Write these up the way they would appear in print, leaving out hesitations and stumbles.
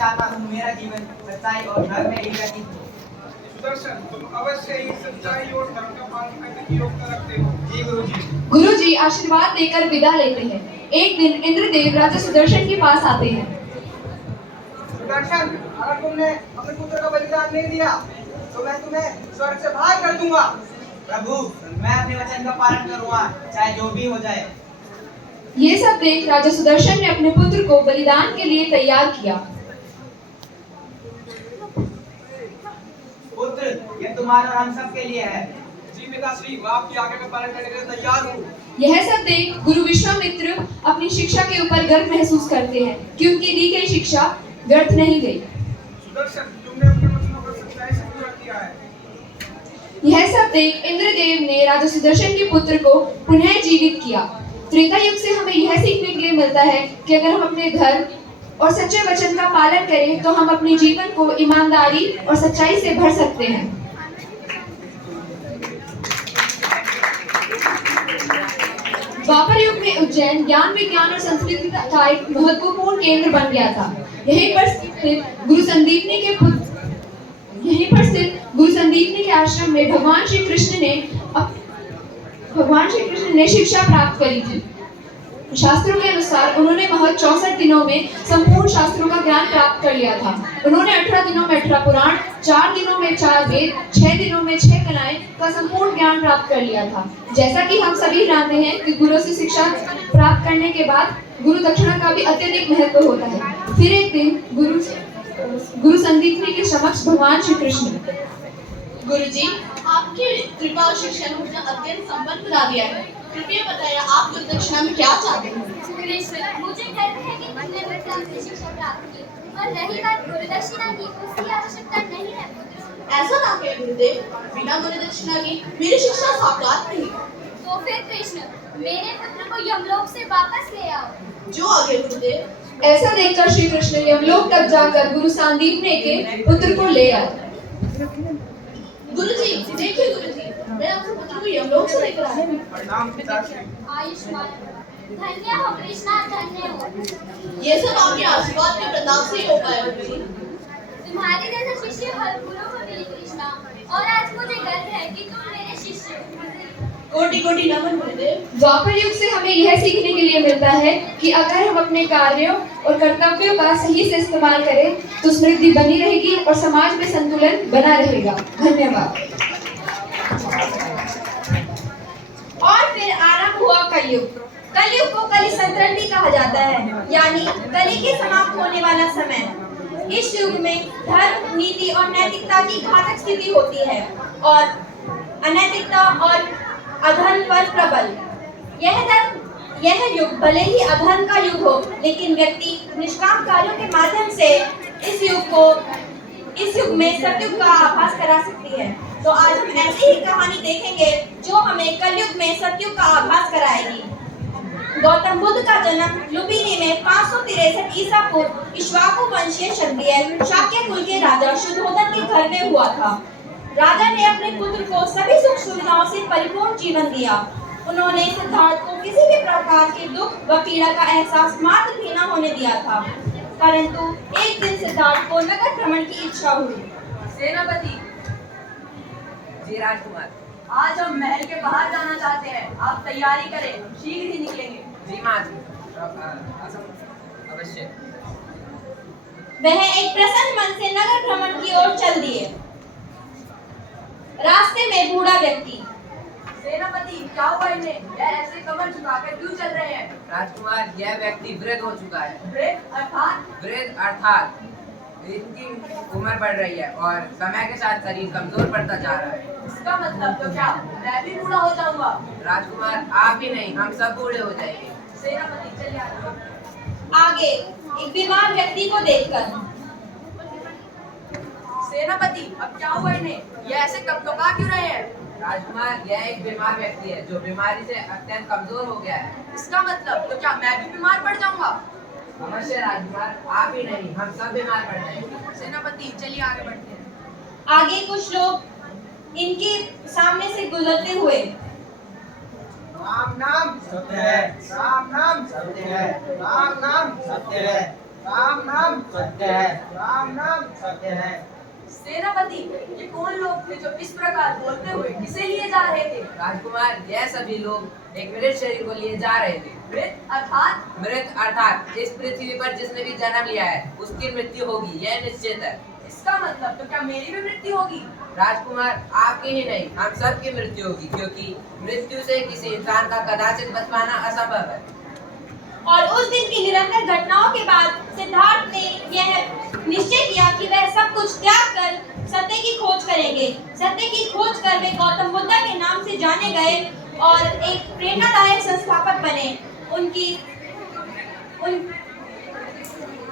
चाहता हूँ मेरा जीवन सच्चाई और धर्म में ही व्यतीत हो। सुदर्शन, तुम अवश्य ही सच्चाई और धर्म का पालन करने की योग्यता रखते हो। जी गुरुजी। गुरुजी आशीर्वाद देकर विदा लेते हैं। एक दिन इंद्रदेव राजा सुदर्शन के पास आते हैं। सुदर्शन, अगर तुमने अपने पुत्र का बलिदान नहीं दिया तो मैं तुम्हें स्वर्ग से बाहर कर दूंगा। प्रभु, मैं अपने वचन का पालन करूंगा, चाहे जो भी हो जाए। ये सब देख राजा सुदर्शन ने अपने पुत्र को बलिदान के लिए तैयार किया। पुत्र, ये तुम्हारा और हम सब के लिए है। जी पिताश्री, मैं आपकी आज्ञा का पालन करने के लिए तैयार हूँ। यह सब देख गुरु विश्वामित्र अपनी शिक्षा के ऊपर गर्व महसूस करते हैं कि उनकी दी गई शिक्षा व्यर्थ नहीं गई। सुदर्शन, तुमने अपने वचनों को सच्चाई से पूरा किया है। यह सब देख इंद्रदेव ने राजा सुदर्शन के पुत्र को पुनः जीवित किया। त्रेता युग से हमें यह सीखने के लिए मिलता है कि अगर हम अपने धर्म और सच्चे वचन का पालन करें तो हम अपने जीवन को ईमानदारी और सच्चाई से भर सकते हैं। द्वापर युग में उज्जैन ज्ञान विज्ञान और संस्कृति का एक महत्वपूर्ण केंद्र बन गया था। यहीं पर स्थित गुरु संदीपनी के आश्रम में भगवान श्री कृष्ण ने शिक्षा प्राप्त करी थी। शास्त्रों के अनुसार उन्होंने महज 64 दिनों में संपूर्ण शास्त्रों का ज्ञान प्राप्त कर लिया था। उन्होंने 18 दिनों में 18 पुराण, 4 दिनों में 4 वेद, 6 दिनों में 6 कलाएं का संपूर्ण ज्ञान प्राप्त कर लिया था। जैसा कि हम सभी जानते हैं कि गुरु से शिक्षा प्राप्त करने के बाद गुरु दक्षिणा का भी अत्यधिक महत्व होता है। फिर एक दिन गुरु संदीपनी के समक्ष भगवान श्री कृष्ण, गुरुजी, आपकी कृपा और शिक्षा ने मुझे अत्यंत संपन्न बना दिया है। कृपया बताइए, आप गुरु दक्षिणा में क्या चाहते हैं? मुझे गर्व है कि तुमने मुझसे अपनी शिक्षा प्राप्त की, और रही बात गुरु दक्षिणा की, उसकी आवश्यकता नहीं है पुत्र। ऐसा ना कहे गुरुदेव, बिना गुरु दक्षिणा की मेरी शिक्षा साक्षात नहीं। तो फिर कृष्ण, मेरे पुत्र को यमलोक से वापस ले आओ। जो आगे गुरुदेव। ऐसा देखकर श्री कृष्ण यमलोक तक जाकर गुरु संदीपनी के पुत्र को ले आए। गुरुजी, देखिए गुरुजी, मैं आपके पुत्र को यमलोक से लेकर आया हूँ। प्रणाम पिताश्री। आयुष्मान धन्य हो कृष्णा, धन्य हो। ये सब आपके आशीर्वाद के प्रताप से ही हो पाया गुरुजी। तुम्हारे जैसा शिष्य हर गुरु को मिले कृष्णा, और आज मुझे गर्व है कि तुम मेरे शिष्य हो। कोटि कोटि नमन गुरुदेव। द्वापर युग से हमें यह सीखने के लिए मिलता है कि अगर हम अपने कार्यों और कर्तव्यों का सही से इस्तेमाल करें तो समृद्धि बनी रहेगी और समाज में संतुलन बना रहेगा। धन्यवाद। और फिर आरंभ हुआ कलयुग। कलयुग को कली संतरण भी कहा जाता है, यानी कली के समाप्त होने वाला समय। इस युग में धर्म, नीति और नैतिकता की घातक स्थिति होती है और अनैतिकता और अधर्म पर प्रबल। यह युग भले ही अधर्म का युग हो, लेकिन व्यक्ति निष्काम कार्यों के माध्यम से इस युग में सतयुग का आभास करा सकती है। तो आज हम ऐसी ही कहानी देखेंगे जो हमें कलयुग में सतयुग का आभास कराएगी। गौतम बुद्ध का जन्म लुम्बिनी में 563 ईसा पूर्व इक्ष्वाकु वंशीय क्षत्रिय शाक्य कुल के राजा शुद्धोधन के घर में हुआ था। राजा ने अपने पुत्र को सभी सुख सुविधाओं से परिपूर्ण जीवन दिया। उन्होंने सिद्धार्थ को किसी भी प्रकार के दुख व पीड़ा का एहसास मात्र भी न होने दिया था। परंतु एक दिन सिद्धार्थ को नगर भ्रमण की इच्छा हुई। सेनापति जी, राजकुमार, आज हम महल के बाहर जाना चाहते हैं। आप तैयारी करें, शीघ्र ही निकलेंगे। जी माँ जी, अवश्य। वह एक प्रसन्न मन से नगर भ्रमण की ओर चल दिए। रास्ते में बूढ़ा व्यक्ति, सेनापति, क्या हुआ इन्हें? यह ऐसे कमर झुकाकर क्यों चल रहे हैं? राजकुमार, यह व्यक्ति वृद्ध हो चुका है। वृद्ध अर्थात इनकी उम्र बढ़ रही है और समय के साथ शरीर कमजोर पड़ता जा रहा है। इसका मतलब तो क्या मैं भी बूढ़ा हो जाऊंगा? राजकुमार, आप ही नहीं, हम सब बूढ़े हो जाएंगे। सेनापति, चलिए आगे एक बीमार व्यक्ति को देखकर, सेनापति, अब क्या हुआ इन्हें? ये ऐसे कपकपा क्यों रहे हैं? राजकुमार, यह एक बीमार व्यक्ति है जो बीमारी से अत्यंत कमजोर हो गया है। इसका मतलब तो क्या मैं भी बीमार पड़ जाऊंगा? अवश्य राजकुमार, आप ही नहीं, हम सब बीमार पड़ जाएंगे। सेनापति, चलिए आगे बढ़ते हैं। आगे कुछ लोग इनके सामने से गुजरते हुए, राम नाम सत्य है, राम नाम सत्य है, राम नाम सत्य है। राम नाम सत्य है, राम नाम सत्य है। सेनापति, ये कौन लोग थे जो इस प्रकार बोलते हुए किसे लिए जा रहे थे? राजकुमार, यह सभी लोग एक मृत शरीर को लिए जा रहे थे। मृत अर्थात इस पृथ्वी पर जिसने भी जन्म लिया है उसकी मृत्यु होगी, यह निश्चित है। इसका मतलब तो क्या मेरी भी मृत्यु होगी? राजकुमार, आपकी ही नहीं, हम सब की मृत्यु होगी, क्योंकि मृत्यु से किसी इंसान का कदाचित बच पाना असंभव है। और उस दिन की निरंतर घटनाओं के बाद सिद्धार्थ ने यह निश्चय किया कि वह सब कुछ त्याग कर सत्य की खोज करेंगे। सत्य की खोज कर वे गौतम बुद्ध के नाम से जाने गए और एक प्रेरणादायक संस्थापक बने।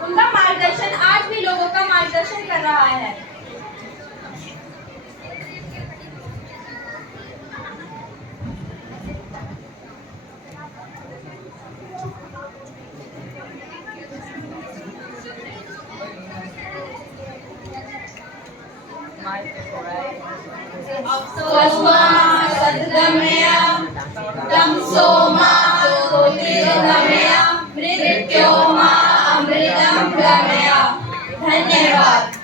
उनका मार्गदर्शन आज भी लोगों का मार्गदर्शन कर रहा है। तस्मात् सद्गमय तमसो मा ज्योतिर्गमय मृत्योर्मा अमृतं गमय। धन्यवाद।